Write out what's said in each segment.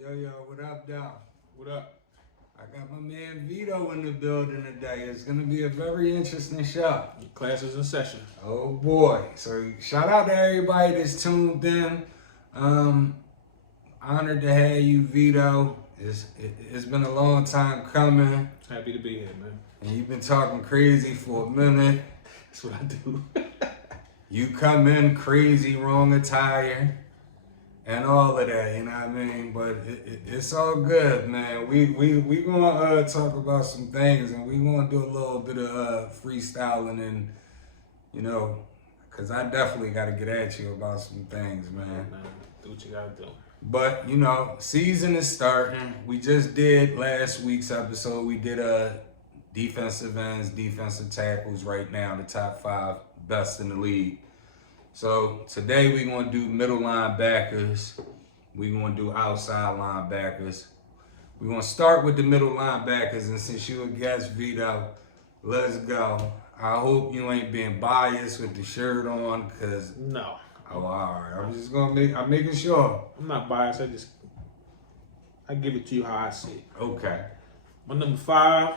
Yo, what up, Doc? What up? I got my man Vito in the building today. It's going to be a very interesting show. Classes in session. Oh, boy. So, shout out to everybody that's tuned in. Honored to have you, Vito. It's been a long time coming. Happy to be here, man. And you've been talking crazy for a minute. That's what I do. You come in crazy, wrong attire, and all of that, you know what I mean? But it's all good, man. We gonna talk about some things, and we gonna do a little bit of freestyling, and you know, cause I definitely gotta get at you about some things, man. Man, do what you gotta do. But you know, season is starting. We just did last week's episode. We did defensive ends, defensive tackles. Right now, the top 5 best in the league. So today we're going to do middle linebackers. We're going to do outside linebackers. We're going to start with the middle linebackers, and since you a guest, Vito, let's go. I hope you ain't being biased with the shirt on, because... No. Oh, all right. I'm making sure. I'm not biased. I give it to you how I see it. Okay. My number 5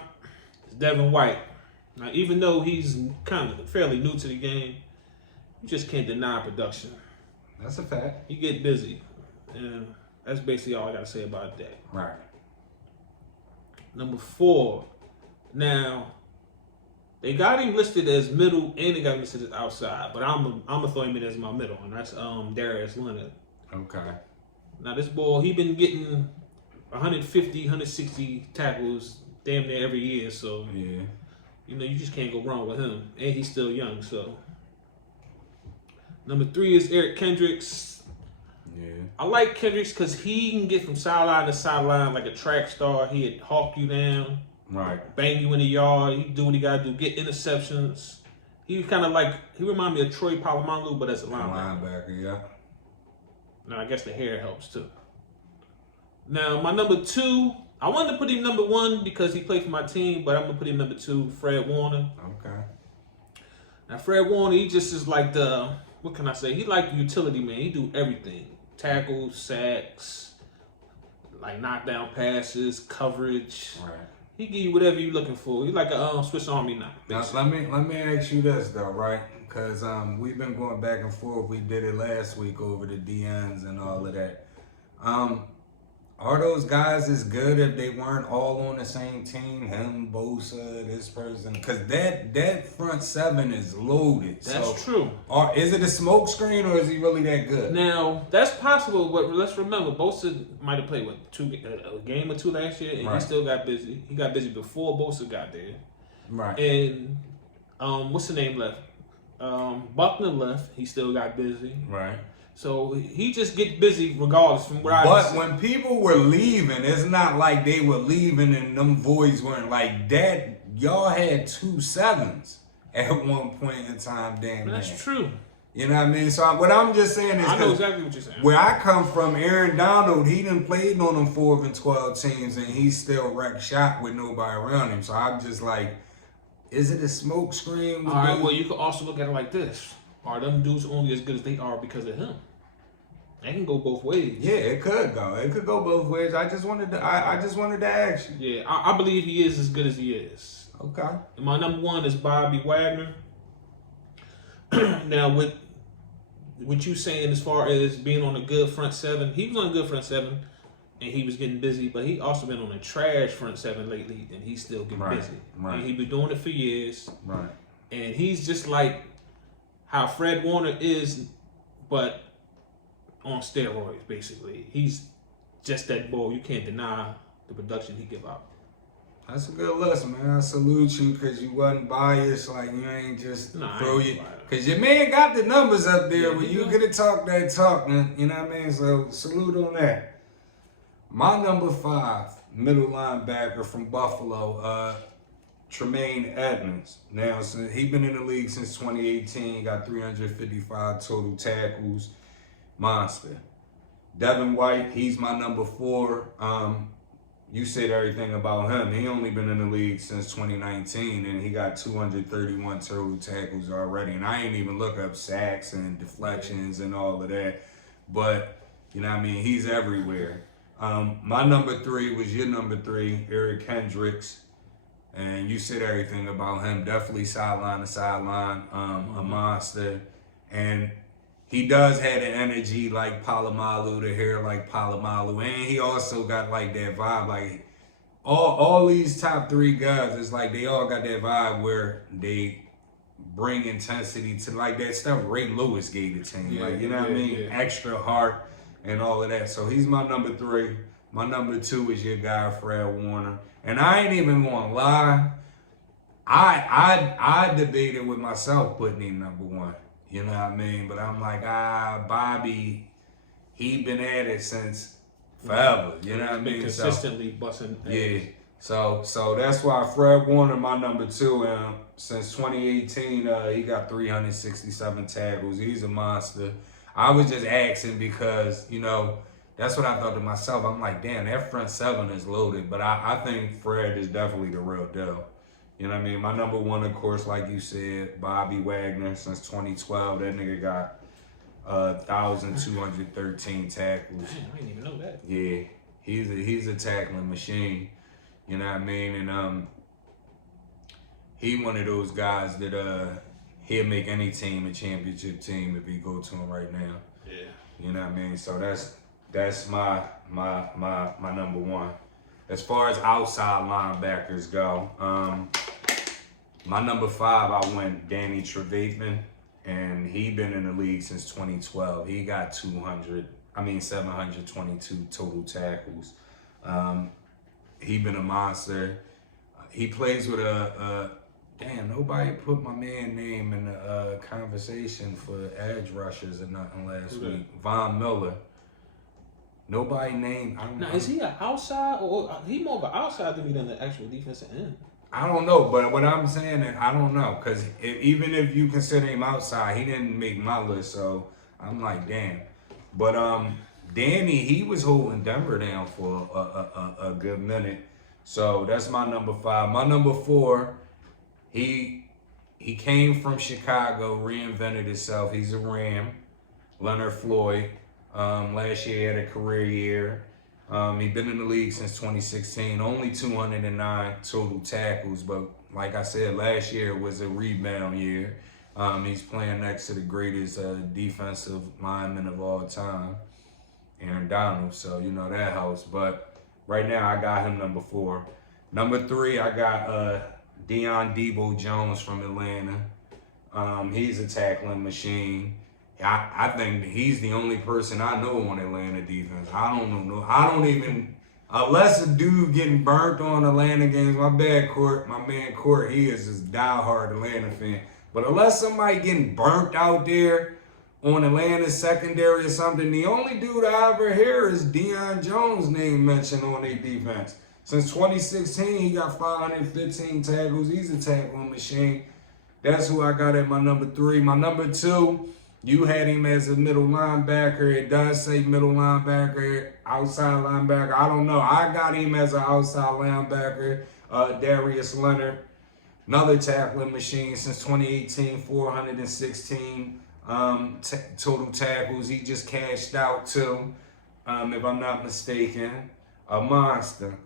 is Devin White. Now, even though he's kind of fairly new to the game, you just can't deny production. That's a fact. He get busy. And that's basically all I got to say about that. Right. Number 4. Now, they got him listed as middle and they got him listed as outside. But I'm going to throw him in as my middle. And that's Darius Leonard. Okay. Now, this boy, he been getting 150, 160 tackles damn near every year. So, yeah. You know, you just can't go wrong with him. And he's still young, so. Number 3 is Eric Kendricks. Yeah. I like Kendricks because he can get from sideline to sideline like a track star. He'd hawk you down. Right. Bang you in the yard. He do what he got to do. Get interceptions. He kind of like, he remind me of Troy Polamalu, but as a linebacker. Yeah. Now, I guess the hair helps too. Now, my number 2, I wanted to put him number 1 because he played for my team, but I'm going to put him number 2, Fred Warner. Okay. Now, Fred Warner, he just is like the, what can I say? He like the utility man. He do everything. Tackles, sacks, like knockdown passes, coverage. Right. He give you whatever you looking for. He like a Swiss Army knife. Now, let me ask you this, though, right? Because we've been going back and forth. We did it last week over the DNs and all of that. Are those guys as good if they weren't all on the same team? Him, Bosa, this person? Because that front 7 is loaded. That's true. Or is it a smoke screen or is he really that good? Now, that's possible, but let's remember, Bosa might have played, a game or 2 last year, and right. He still got busy. He got busy before Bosa got there. Right. And what's the name left? Buckner left. He still got busy. Right. So he just get busy regardless from where But when people were leaving, it's not like they were leaving and them voids weren't like that. Y'all had 2 7s at one point in time, damn. That's true. You know what I mean? So what I'm just saying is, I know exactly what you're saying. Where I come from, Aaron Donald, he done played on them 4 and 12 teams, and he still wrecked shot with nobody around him. So I'm just like, is it a smoke screen? All right. Well, you could also look at it like this: are them dudes only as good as they are because of him? They can go both ways. Yeah, it could go. It could go both ways. I just wanted to ask you. Yeah, I believe he is as good as he is. Okay. And my number 1 is Bobby Wagner. Now, with what you saying as far as being on a good front 7, he was on a good front 7, and he was getting busy. But he also been on a trash front 7 lately, and he's still getting busy. Right. And he been doing it for years. Right. And he's just like how Fred Warner is, but on steroids, basically. He's just that bull. You can't deny the production he give out. That's a good list, man. I salute you because you wasn't biased. Like, you ain't just throw you. Because your man got the numbers up there where you could have talked that talk, man. You know what I mean? So, salute on that. My number 5, middle linebacker from Buffalo, Tremaine Edmonds. Now, so he been in the league since 2018. Got 355 total tackles. Monster. Devin White, he's my number 4. You said everything about him. He only been in the league since 2019, and he got 231 total tackles already. And I ain't even look up sacks and deflections and all of that. But, you know what I mean, he's everywhere. My number 3 was your number 3, Eric Kendricks. And you said everything about him. Definitely sideline to sideline, a monster. And he does have the energy like Palomalu, the hair like Palomalu. And he also got like that vibe. Like all these top 3 guys, it's like they all got that vibe where they bring intensity to like that stuff Ray Lewis gave the team. Yeah, like, you know what I mean? Yeah. Extra heart and all of that. So he's my number 3. My number 2 is your guy, Fred Warner. And I ain't even gonna lie. I debated with myself putting him number 1. You know what I mean? But I'm like, Bobby, he been at it since forever. You know what I mean? Consistently busting. Yeah. So that's why Fred Warner, my number 2, and since 2018, he got 367 tackles. He's a monster. I was just asking because, you know, that's what I thought to myself. I'm like, damn, that front 7 is loaded. But I think Fred is definitely the real deal. You know what I mean? My number 1, of course, like you said, Bobby Wagner. Since 2012, that nigga got 1,213 tackles. Damn, I didn't even know that. Yeah, he's a tackling machine. You know what I mean? And he one of those guys that he'll make any team a championship team if he go to him right now. Yeah. You know what I mean? So that's my number 1. As far as outside linebackers go, my number 5, I went Danny Trevathan, and he been in the league since 2012. He got 722 total tackles. He been a monster. He plays with damn, nobody put my man name in the conversation for edge rushers or nothing last week. Von Miller. Nobody named. Now, is he an outside or he more of an outside than the actual defensive end? I don't know, but what I'm saying is I don't know, because even if you consider him outside, he didn't make my list, so I'm like, damn. But Danny, he was holding Denver down for a good minute, so that's my number 5. My number 4, he came from Chicago, reinvented himself. He's a Ram, Leonard Floyd. Last year he had a career year. He's been in the league since 2016. Only 209 total tackles, but like I said, last year was a rebound year. He's playing next to the greatest defensive lineman of all time, Aaron Donald. So you know that helps. But right now I got him number 4. Number 3, I got Deion Debo Jones from Atlanta. He's a tackling machine. I think he's the only person I know on Atlanta defense. I don't know. I don't even, unless a dude getting burnt on Atlanta games. My man Court, he is just diehard Atlanta fan. But unless somebody getting burnt out there on Atlanta's secondary or something, the only dude I ever hear is Deion Jones' name mentioned on their defense. Since 2016, he got 515 tackles. He's a tackling machine. That's who I got at my number 3. My number 2, you had him as a middle linebacker. It does say middle linebacker, outside linebacker. I don't know. I got him as an outside linebacker. Darius Leonard, another tackling machine since 2018, 416 total tackles. He just cashed out too, if I'm not mistaken. A monster.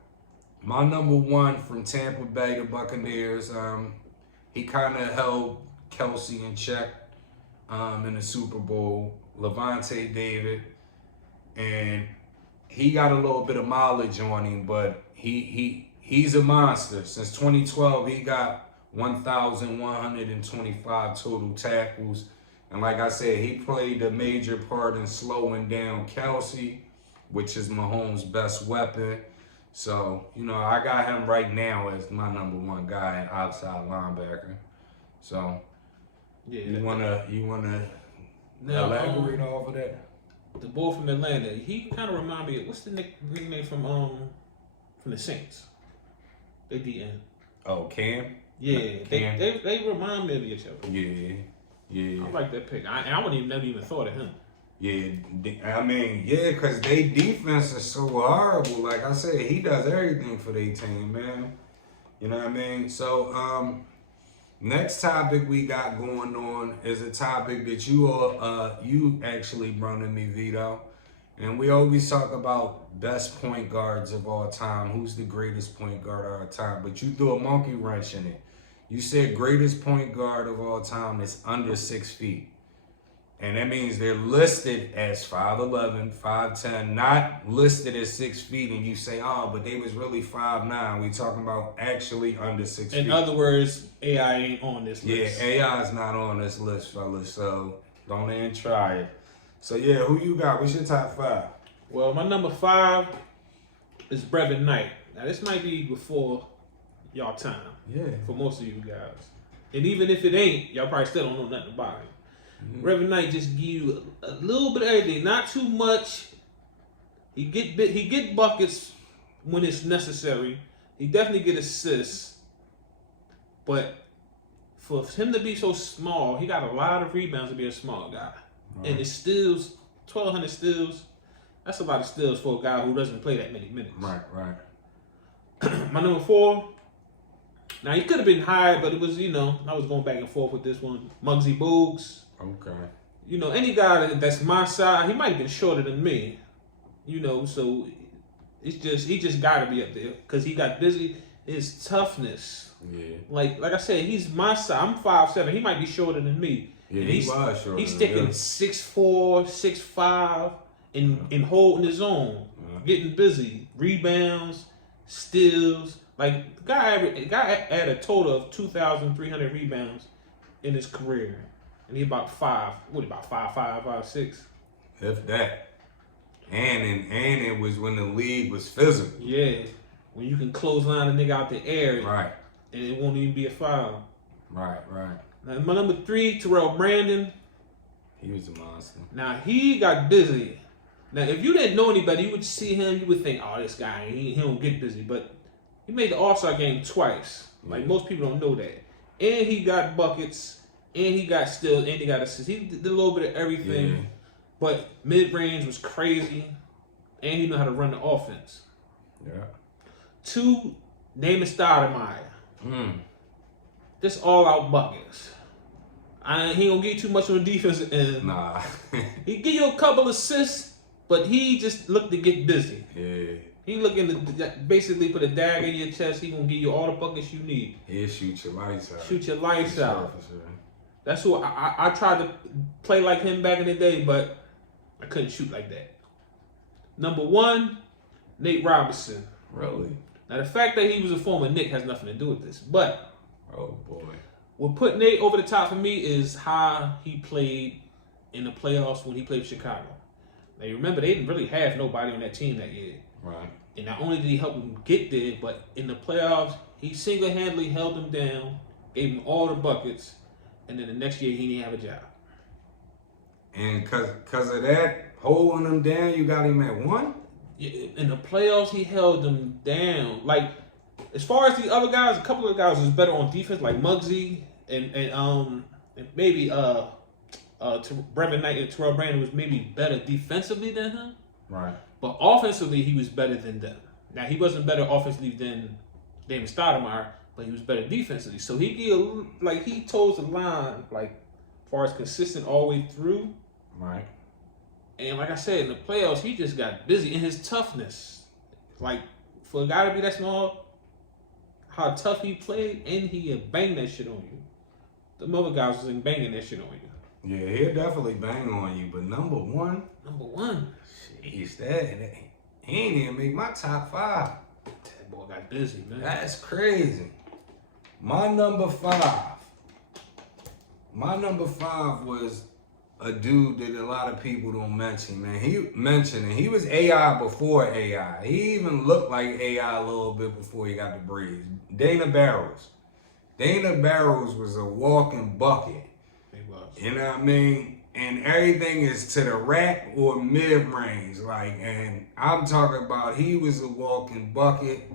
My number 1 from Tampa Bay, the Buccaneers. He kind of held Kelsey in check in the Super Bowl, Levante David, and he got a little bit of mileage on him, but he's a monster. Since 2012, he got 1,125 total tackles, and like I said, he played a major part in slowing down Kelsey, which is Mahomes' best weapon. So, you know, I got him right now as my number 1 guy, outside linebacker. So, yeah, you wanna elaborate off of that? The boy from Atlanta, he kind of remind me of, what's the nickname from the Saints? They DN. Oh, Cam? Yeah, Cam. They remind me of each other. Yeah. I like that pick. I wouldn't never even thought of him. Yeah, I mean, because they defense is so horrible. Like I said, he does everything for their team, man. You know what I mean? So, next topic we got going on is a topic that you actually brought to me, Vito. And we always talk about best point guards of all time. Who's the greatest point guard of all time? But you threw a monkey wrench in it. You said greatest point guard of all time is under 6 feet. And that means they're listed as 5'11", 5'10", not listed as 6 feet. And you say, oh, but they was really 5'9". We talking about actually under 6 feet. In other words, AI ain't on this list. Yeah, AI is not on this list, fellas. So don't even try it. So yeah, who you got? What's your top 5? Well, my number 5 is Brevin Knight. Now this might be before y'all time. Yeah. For most of you guys. And even if it ain't, y'all probably still don't know nothing about him. Brevin Knight just give you a little bit of everything, not too much. He get buckets when it's necessary. He definitely get assists. But for him to be so small, he got a lot of rebounds to be a small guy. Right. And his steals, 1,200 steals, that's a lot of steals for a guy who doesn't play that many minutes. Right. My number 4, now he could have been high, but it was, I was going back and forth with this one. Muggsy Bogues. Okay. Any guy that's my size, he might have been shorter than me. So it's just he just got to be up there because he got busy. His toughness. Yeah. Like I said, he's my size. I'm 5'7". He might be shorter than me. Yeah, he was shorter. He's sticking 6'4", 6'5", and holding his own, getting busy, rebounds, steals. Like the guy had a total of 2,300 rebounds in his career. And he about 5'5", 5'6". If that. And it was when the league was physical. Yeah. When you can clothesline a nigga out the air. Right. And it won't even be a foul. Right. Now, my number 3, Tyrell Brandon. He was a monster. Now, he got busy. Now, if you didn't know anybody, you would see him, you would think, oh, this guy, he don't get busy. But he made the All-Star game twice. Like, most people don't know that. And he got buckets. And he got steals, and he got assists. He did a little bit of everything. Yeah. But mid-range was crazy. And he knew how to run the offense. Yeah. 2, Damon Stoudemire. Just all-out buckets. He don't get too much on the defensive end. Nah. He give you a couple assists, but he just looked to get busy. Yeah. He looking to basically put a dagger in your chest. He gonna give you all the buckets you need. He'll shoot your lights out. Shoot your lights out. For sure. That's who I tried to play like him back in the day, but I couldn't shoot like that. Number 1, Nate Robinson. Really? Now the fact that he was a former Knick has nothing to do with this, but oh boy, what put Nate over the top for me is how he played in the playoffs when he played for Chicago. Now you remember they didn't really have nobody on that team that year. Right. And not only did he help them get there, but in the playoffs he single-handedly held them down, gave them all the buckets. And then the next year, he didn't have a job. And cause of that, holding them down, you got him at 1? Yeah, in the playoffs, he held them down. Like, as far as the other guys, a couple of guys was better on defense, like Muggsy and maybe Brevin Knight and Tyrell Brandon was maybe better defensively than him. Right. But offensively, he was better than them. Now, he wasn't better offensively than Damon Stoudemire, but he was better defensively. So he toes the line, like, as far as consistent all the way through. Right. And like I said, in the playoffs, he just got busy in his toughness. Like, for a guy to be that small, how tough he played, and he banged that shit on you. The other guys wasn't banging that shit on you. Yeah, he'll definitely bang on you, but number 1? Number 1. Jeez, he ain't even make my top 5. That boy got busy, man. That's crazy. My number 5 was a dude that a lot of people don't mention, man. He was AI before AI. He even looked like AI a little bit before he got the braids. Dana Barrows. Dana Barrows was a walking bucket. He was. You know what I mean? And everything is to the rack or mid-range. And I'm talking about he was a walking bucket.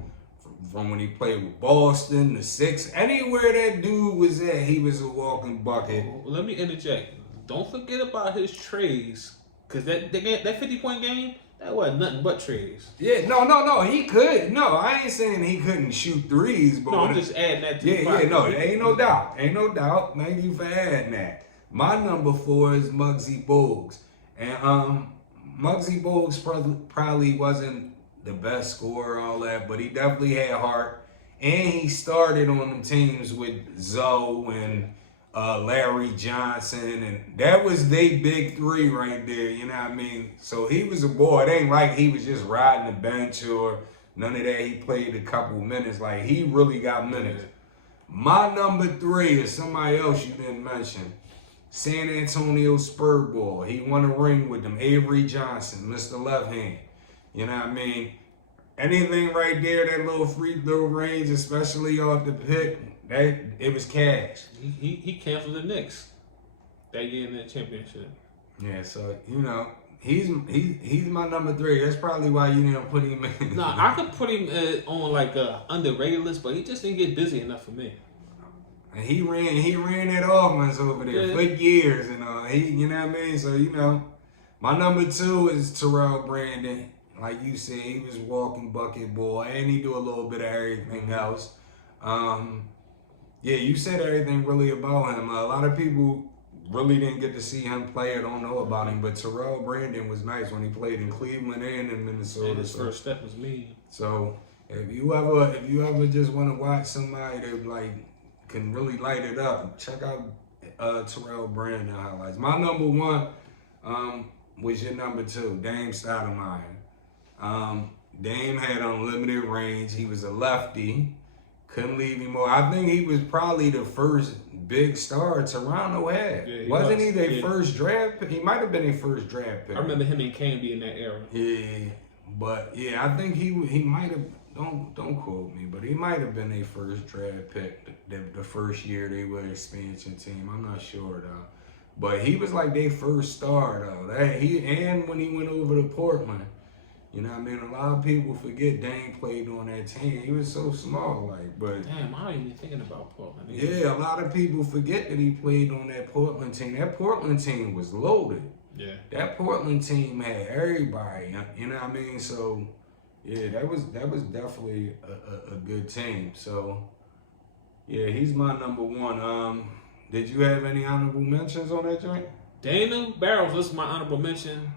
From when he played with Boston, the Six, anywhere that dude was at, he was a walking bucket. Well, let me interject. Don't forget about his trays, because that 50-point game, that wasn't nothing but trays. Yeah, no, he could. No, I ain't saying he couldn't shoot threes, but no, I'm just adding that to the ain't no doubt. Thank you for adding that. My number 4 is Muggsy Bogues, and Muggsy Bogues probably wasn't the best scorer and all that, but he definitely had heart. And he started on them teams with Zoe and Larry Johnson, and that was they big three right there, you know what I mean? So he was a boy. It ain't like he was just riding the bench or none of that. He played a couple minutes. Like, he really got minutes. My number 3 is somebody else you didn't mention. San Antonio Spur Boy. He won a ring with them. Avery Johnson, Mr. Left Hand. You know what I mean? Anything right there, that little free throw range, especially off the pick, it was cash. He canceled the Knicks that year in that championship. Yeah, so he's my number 3. That's probably why you didn't put him in. No, I could put him on like a underrated list, but he just didn't get busy enough for me. And he ran that offense over there for years, and you know what I mean. So my number 2 is Tyrell Brandon. Like you said, he was walking bucket boy, and he do a little bit of everything else. Yeah, you said everything really about him. A lot of people really didn't get to see him play or don't know about him, but Tyrell Brandon was nice when he played in Cleveland and in Minnesota. And his first step was me. So if you ever just want to watch somebody that can really light it up, check out Tyrell Brandon highlights. My number 1 was your number 2, Dame Stoudemire. Dame had unlimited range. He was a lefty. Couldn't leave him more. I think he was probably the first big star Toronto had. Yeah, Wasn't he their first draft pick? He might have been their first draft pick. I remember him and Canby in that era. Yeah, but yeah, I think he might have. Don't quote me, but he might have been their first draft pick the first year they were an expansion team. I'm not sure though. But he was like their first star though. And when he went over to Portland. You know what I mean? A lot of people forget Dame played on that team. He was so small, but... Damn, I ain't even thinking about Portland. Yeah, a lot of people forget that he played on that Portland team. That Portland team was loaded. Yeah. That Portland team had everybody. You know what I mean? So, yeah, that was definitely a good team. So, yeah, he's my number 1. Did you have any honorable mentions on that joint? Daniel Barrows was my honorable mention.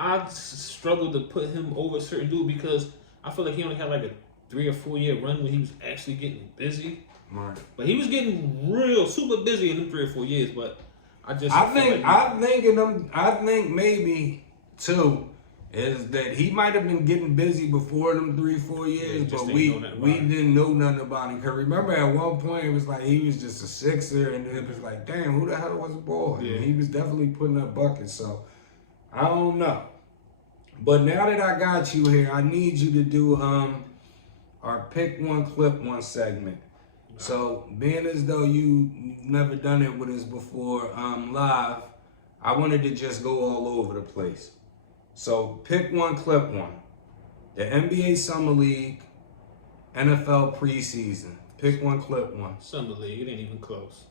I struggled to put him over a certain dude because I feel like he only had like a 3 or 4 year run when he was actually getting busy. Right. But he was getting real super busy in them 3 or 4 years. But I think maybe too is that he might have been getting busy before them 3-4 years, but we didn't know nothing about him. Cause remember at one point it was like he was just a Sixer, and it was like, damn, who the hell was the boy? Yeah. And he was definitely putting up buckets. So. I don't know. But now that I got you here, I need you to do our pick 1, clip 1 segment. So being as though you've never done it with us before live, I wanted to just go all over the place. So pick 1, clip 1. The NBA Summer League, NFL preseason. Pick 1, clip 1. Summer League, it ain't even close.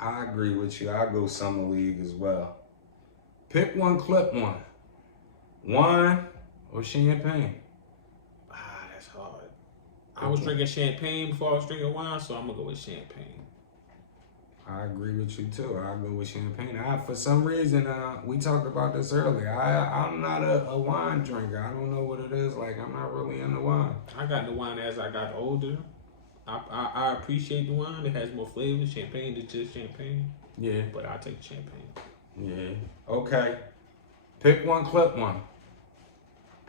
I agree with you. I go Summer League as well. Pick 1, clip 1. Wine or champagne? That's hard. I was drinking champagne before I was drinking wine, so I'm going to go with champagne. I agree with you, too. I'll go with champagne. For some reason, we talked about this earlier. I'm not a wine drinker. I don't know what it is. I'm not really into wine. I got into wine as I got older. I appreciate the wine. It has more flavor. Champagne is just champagne. Yeah. But I take champagne. Yeah. Okay. Pick 1, clip 1.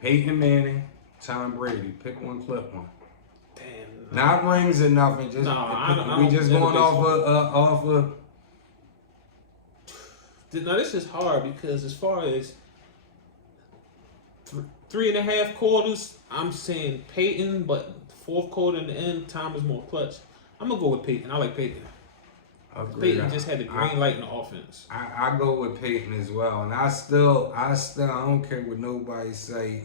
Peyton Manning, Tom Brady. Pick 1, clip 1. Damn. Not rings or nothing. Just we just going off of. Now this is hard because as far as 3.5 quarters, I'm saying Peyton, but 4th quarter in the end, Tom is more clutch. I'm gonna go with Peyton. I like Peyton. Peyton just had the green light in the offense. I go with Peyton as well, and I still I don't care what nobody say.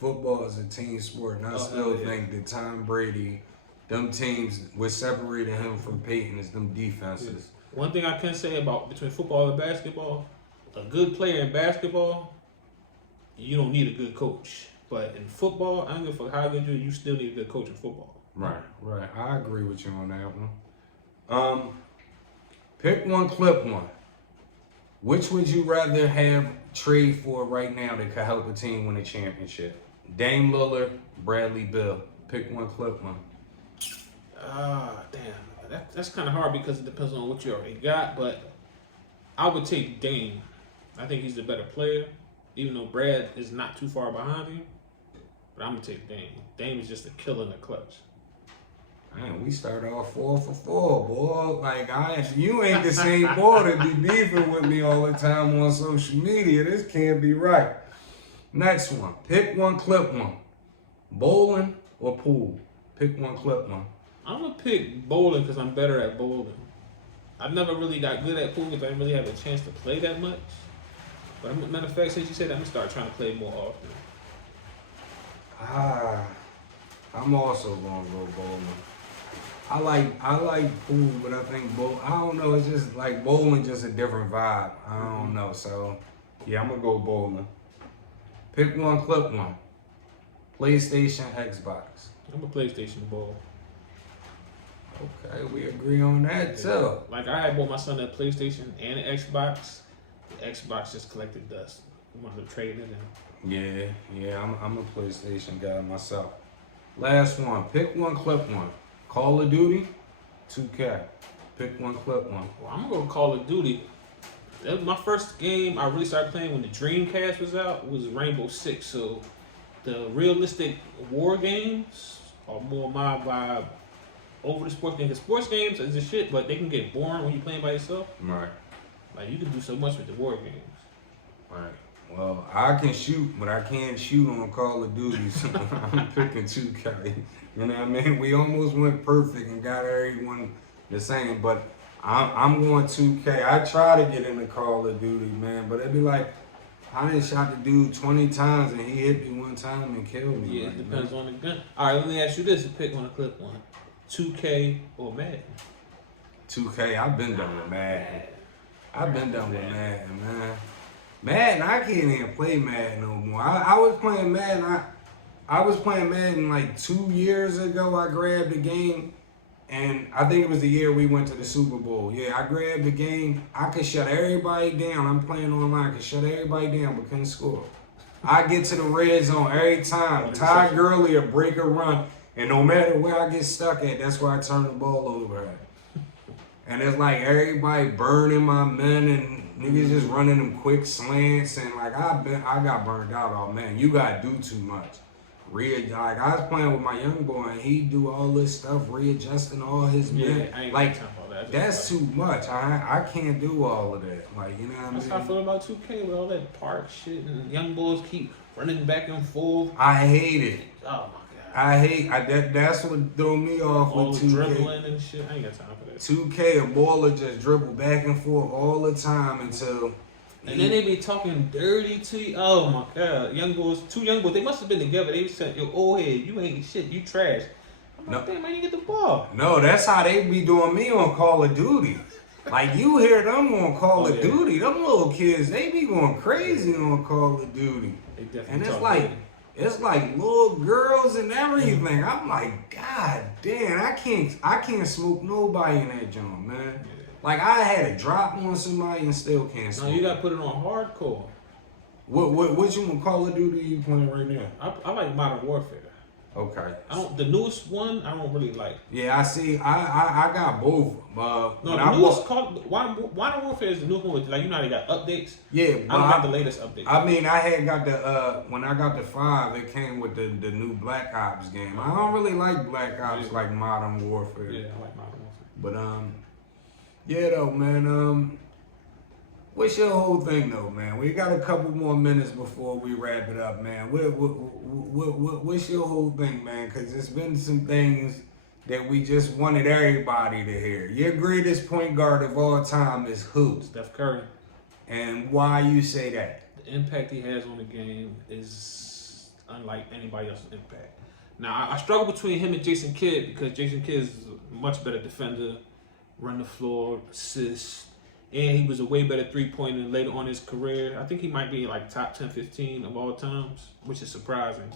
Football is a team sport, and I still think that Tom Brady, them teams, what separated him from Peyton is them defenses. Yeah. One thing I can say about between football and basketball, a good player in basketball, you don't need a good coach. But in football, I don't give a fuck how good you still need a good coach in football. Right. I agree with you on that one. Pick 1, clip 1. Which would you rather have trade for right now that could help a team win a championship? Dame Lillard, Bradley Beal. Pick one, clip one. Damn. That's kind of hard because it depends on what you already got, but I would take Dame. I think he's the better player, even though Brad is not too far behind him. But I'm going to take Dame. Dame is just a killer in the clutch. Man, we started off 4 for 4, boy. Like, you ain't the same boy that be beefing with me all the time on social media. This can't be right. Next one. Pick one, clip one. Bowling or pool? Pick one, clip one. I'm going to pick bowling because I'm better at bowling. I've never really got good at pool because I didn't really have a chance to play that much. But matter of fact, since you said that, I'm going to start trying to play more often. I'm also going to go bowling. I like pool, but I think I don't know, it's just like bowling just a different vibe. I don't know, so yeah, I'm gonna go bowling. Pick one, clip one. PlayStation, Xbox. I'm a PlayStation ball. Okay, we agree on that too. Like I had bought my son a PlayStation and an Xbox. The Xbox just collected dust. We wanted to trade it in. Yeah, I'm a PlayStation guy myself. Last one, pick one, clip one. Call of Duty, 2K. Pick one, clip one. Well, I'm gonna go Call of Duty. That was my first game I really started playing when the Dreamcast was out. Was Rainbow Six. So the realistic war games are more my vibe over the sports games. The sports games is the shit, but they can get boring when you're playing by yourself. Right. Like you can do so much with the war games. Right. Well, I can shoot, but I can't shoot on Call of Duty, so I'm picking 2K. You know what I mean? We almost went perfect and got everyone the same, but I'm going 2K. I try to get into Call of Duty, man, but it'd be like, I done shot the dude 20 times and he hit me one time and killed me. Yeah, it depends on the gun. All right, let me ask you this: pick one, clip one. 2K or Madden? 2K. I've been done with Madden. I've been done with Madden, man. Madden, I can't even play Madden no more. I was playing Madden. I was playing Madden like 2 years ago. I grabbed the game, and I think it was the year we went to the Super Bowl. Yeah, I grabbed the game. I could shut everybody down. I'm playing online. I could shut everybody down, but couldn't score. I get to the red zone every time. Ty Gurley or break a run, and no matter where I get stuck at, that's where I turn the ball over at. And it's like everybody burning my men and niggas just running them quick slants, and like I got burned out. Oh man, you gotta do too much. Like I was playing with my young boy, and he do all this stuff, readjusting all his men. Like that's too much. I can't do all of that. Like you know what I mean? That's how I feel about 2K with all that park shit and young boys keep running back and forth. I hate it. Oh my god. That's what threw me off all with 2K. Dribbling and shit. I ain't got time for that. 2K, a baller just dribble back and forth all the time until. And then they be talking dirty to you. Oh my god, two young boys. They must have been together. They said, "Yo, old head, you ain't shit. You trash." I'm like, damn, man, you get the ball. No, that's how they be doing me on Call of Duty. Like you hear them on Call of Duty, them little kids, they be going crazy on Call of Duty. They definitely and it's like little girls and everything. I'm like, God damn, I can't smoke nobody in that joint, man. Yeah. Like I had a drop on somebody and still can't smoke. No, you gotta put it on hardcore. What you Call of Duty you playing right now? I like Modern Warfare. Okay. The newest one I don't really like. Yeah, I see. I got both. No, the newest Modern Warfare is the new one. Like you know, they got updates. Yeah, I don't have the latest updates. I mean, I had got the when I got the 5, it came with the new Black Ops game. I don't really like Black Ops like Modern Warfare. Yeah, I like Modern Warfare. But yeah though, man. What's your whole thing though, man? We got a couple more minutes before we wrap it up, man. What's your whole thing, man? Because there's been some things that we just wanted everybody to hear. Your greatest point guard of all time is who? Steph Curry. And why you say that? The impact he has on the game is unlike anybody else's impact. Now, I struggle between him and Jason Kidd because Jason Kidd is a much better defender, run the floor, assist. And he was a way better three-pointer later on in his career. I think he might be like top 10, 15 of all times, which is surprising.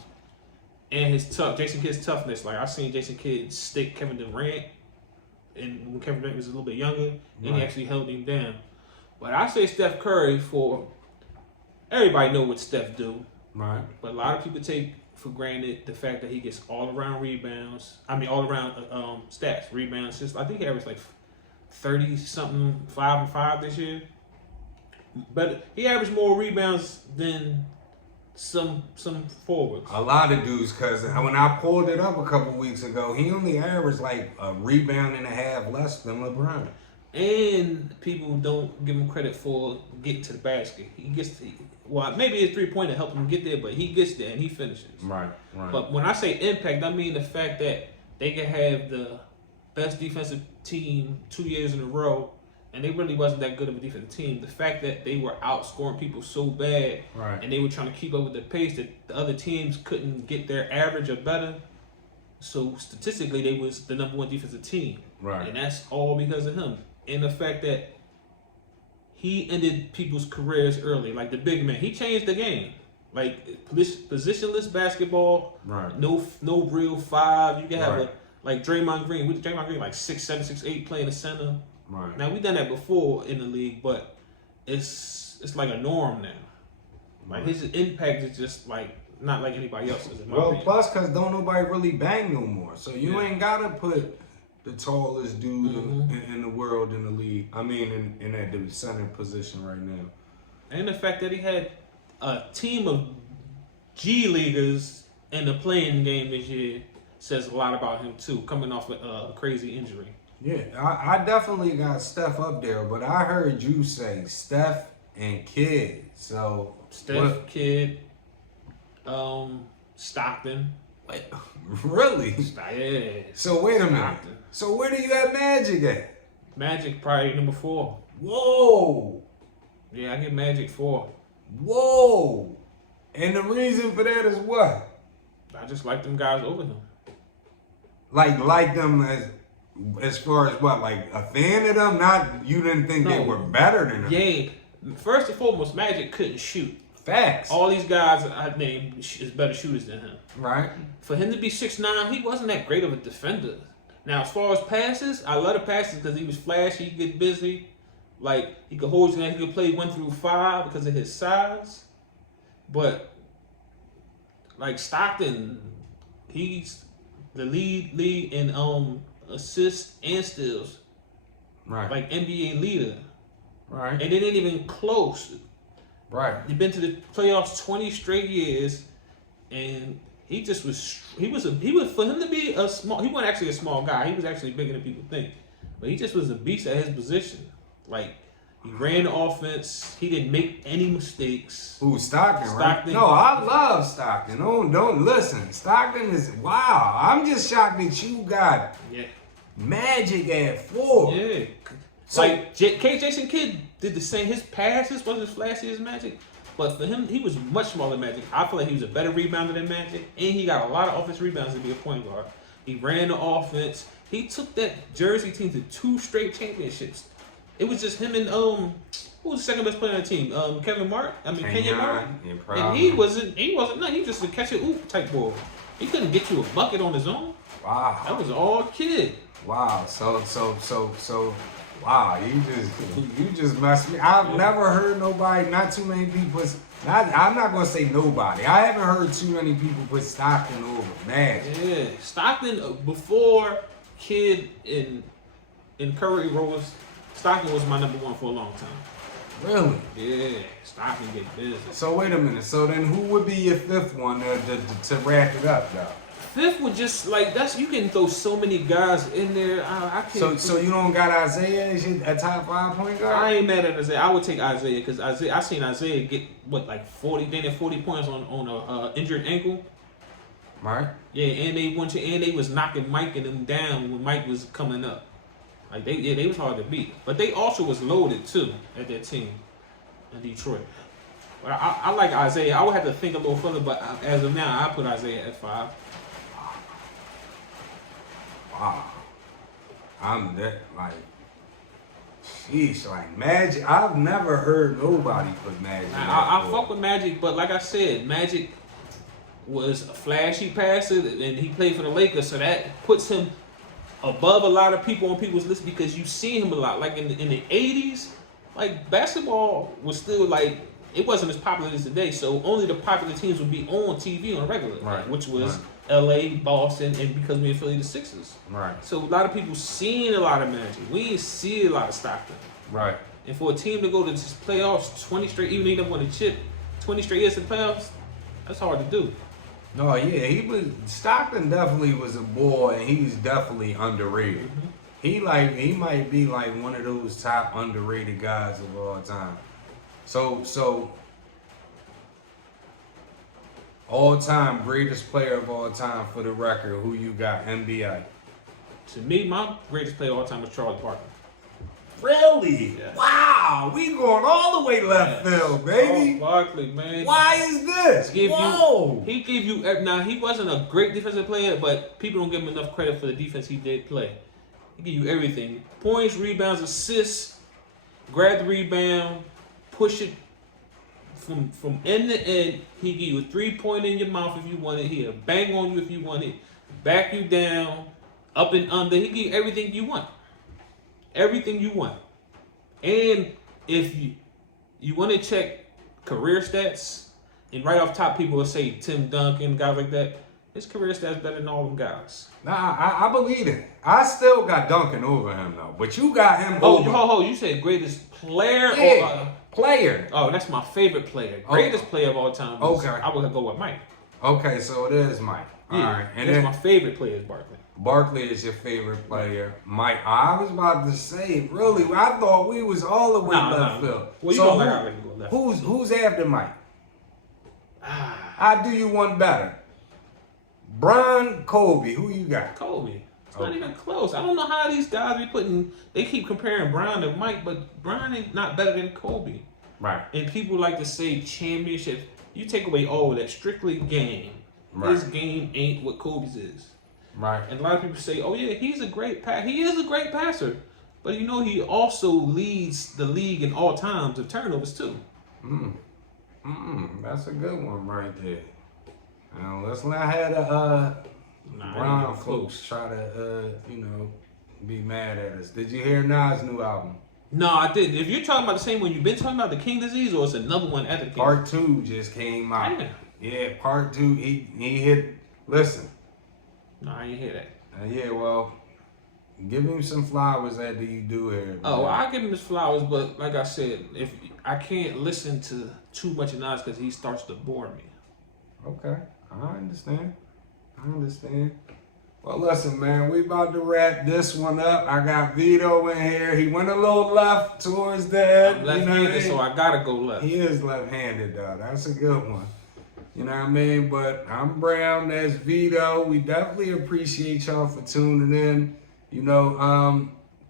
And Jason Kidd's toughness. Like, I've seen Jason Kidd stick Kevin Durant and when Kevin Durant was a little bit younger, and he actually held him down. But I say Steph Curry for everybody know what Steph do. Right. But a lot of people take for granted the fact that he gets all around rebounds. I mean, all around stats, rebounds. I think he averaged like 30 something, 5 and 5 this year. But he averaged more rebounds than some forwards. A lot of dudes, because when I pulled it up a couple weeks ago, he only averaged like a rebound and a half less than LeBron. And people don't give him credit for getting to the basket. He gets well, maybe his 3-pointer helped him get there, but he gets there and he finishes. Right. But when I say impact, I mean the fact that they can have the best defensive team 2 years in a row, and they really wasn't that good of a defensive team. The fact that they were outscoring people so bad, and they were trying to keep up with the pace that the other teams couldn't get their average or better. So statistically, they was the number 1 defensive team. Right. And that's all because of him. And the fact that he ended people's careers early, like the big man. He changed the game. Like positionless basketball. Right. No real 5. You can have like Draymond Green. Draymond Green like 6'7", 6'8", playing the center. Right. Now we've done that before in the league, but it's like a norm now. Like his impact is just like not like anybody else's. Plus, because don't nobody really bang no more, so you ain't gotta put the tallest dude in the world in the league. I mean, in at the center position right now. And the fact that he had a team of G leaguers in the playing game this year says a lot about him too, coming off a crazy injury. Yeah, I definitely got Steph up there, but I heard you say Steph and Kidd. So Steph, Kidd, Stockton. Wait, really? Yeah. So wait a minute. Stockton. So where do you have Magic at? Magic probably number 4. Whoa. Yeah, I get Magic 4. Whoa. And the reason for that is what? I just like them guys over him. Like them as far as what? Like a fan of them? Not you didn't think they were better than them? Yeah. First and foremost, Magic couldn't shoot. Facts. All these guys I named is better shooters than him. Right. For him to be 6'9", he wasn't that great of a defender. Now, as far as passes, I love the passes because he was flashy, he could get busy. Like, he could hold you, he could play 1 through 5 because of his size. But, like, Stockton, he's the lead in assists and steals. Right. Like, NBA leader. Right. And it ain't even close. Right. He's been to the playoffs 20 straight years, and he just was. He was for him to be a small. He wasn't actually a small guy. He was actually bigger than people think, but he just was a beast at his position. Like he ran the offense. He didn't make any mistakes. Ooh, Stockton, right? No, I love Stockton. Don't listen. Stockton is wow. I'm just shocked that you got Magic at 4. Yeah. So, like Jason Kidd did the same. His passes wasn't as flashy as Magic, but for him, he was much smaller than Magic. I feel like he was a better rebounder than Magic, and he got a lot of offensive rebounds to be a point guard. He ran the offense. He took that Jersey team to 2 straight championships. It was just him and who was the second best player on the team? Kenyon Martin. And he wasn't nothing. He was just a catch and oop type boy. He couldn't get you a bucket on his own. Wow. That was all Kidd. Wow. So. Wow, you just messed me. I've never heard nobody, not too many people. I'm not gonna say nobody. I haven't heard too many people put Stockton over Magic. Yeah, Stockton before Kidd and Curry rose. Stockton was my number 1 for a long time. Really? Yeah, Stockton get busy. So wait a minute. So then, who would be your 5th one to wrap it up, though? 5th would just like you can throw so many guys in there. I can't. So you don't got Isaiah as a top 5 point guard? I ain't mad at Isaiah. I would take Isaiah because I seen Isaiah get 40 points on a injured ankle. Right. Yeah, and they was knocking Mike and them down when Mike was coming up. Like they was hard to beat, but they also was loaded too at that team in Detroit. But I like Isaiah. I would have to think a little further, but as of now, I put Isaiah at 5. Wow. I'm that, like, sheesh, like, Magic. I've never heard nobody put Magic. I fuck with Magic, but like I said, Magic was a flashy passer, and he played for the Lakers, so that puts him above a lot of people on people's list because you see him a lot. Like in the 80s, like, basketball was still, like, it wasn't as popular as today, so only the popular teams would be on TV on a regular, right. which was LA, Boston, and because we affiliated the Sixers. Right. So a lot of people seen a lot of Magic. We didn't see a lot of Stockton. Right. And for a team to go to this playoffs 20 straight, even though they won a chip, 20 straight years in playoffs, that's hard to do. No, yeah, Stockton definitely was a boy, and he's definitely underrated. Mm-hmm. He might be like one of those top underrated guys of all time. So all-time greatest player of all time for the record, who you got, NBA? To me, my greatest player of all time was Charles Barkley. Really? Yeah. Wow, we going all the way left field, baby. Charles Barkley, man. Why is this? Whoa. He gave you, now he wasn't a great defensive player, but people don't give him enough credit for the defense he did play. He gave you everything. Points, rebounds, assists, grab the rebound, push it from end to end. He give you a 3-point in your mouth if you want it. He'll bang on you if you want it. Back you down, up and under. He give you everything you want. Everything you want. And if you want to check career stats, and right off top people will say Tim Duncan, guys like that, his career stats better than all them guys. Nah, I believe it. I still got Duncan over him though, but you got him over. You said greatest player? Yeah, player. Oh, that's my favorite player. Greatest player of all time. Okay. I would go with Mike. Okay, so it is Mike. Yeah, all right. And that's my favorite player is Barkley. Barkley is your favorite player. Mike, I was about to say, really, I thought we was all the way left field. Well, you so don't like to go left. Who's after Mike? I do you one better. Bron, Kobe, who you got? Kobe. It's not even close. I don't know how these guys they keep comparing Bron to Mike, but Bron is not better than Kobe. Right. And people like to say championship. You take away all of that, strictly game. Right. His game ain't what Kobe's is. Right. And a lot of people say, oh yeah, he's a great passer. He is a great passer. But you know he also leads the league in all times of turnovers too. That's a good one right there. Now let's not have the Brown folks try to be mad at us. Did you hear Nas' new album? No, I didn't. If you're talking about the same one, you've been talking about the King Disease, or it's another one at the King? Part 2 just came out. Damn. Yeah, part 2. He hit. Listen. No, I ain't hear that. Yeah, well, give him some flowers after you do it. Oh, well, I give him his flowers, but like I said, if I can't listen to too much of Nas because he starts to bore me. Okay, I understand. Well, listen, man, we about to wrap this one up. I got Vito in here. He went a little left towards the end. I'm left-handed, so I gotta go left. He is left-handed, though. That's a good one. You know what I mean? But I'm Brown. That's Vito. We definitely appreciate y'all for tuning in.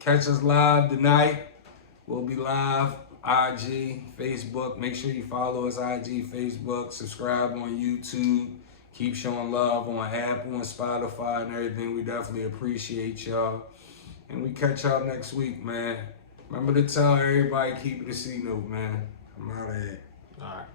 Catch us live tonight. We'll be live. IG, Facebook. Make sure you follow us. IG, Facebook. Subscribe on YouTube. Keep showing love on Apple and Spotify and everything. We definitely appreciate y'all. And we catch y'all next week, man. Remember to tell everybody, keep it a C-note, man. I'm out of here. All right.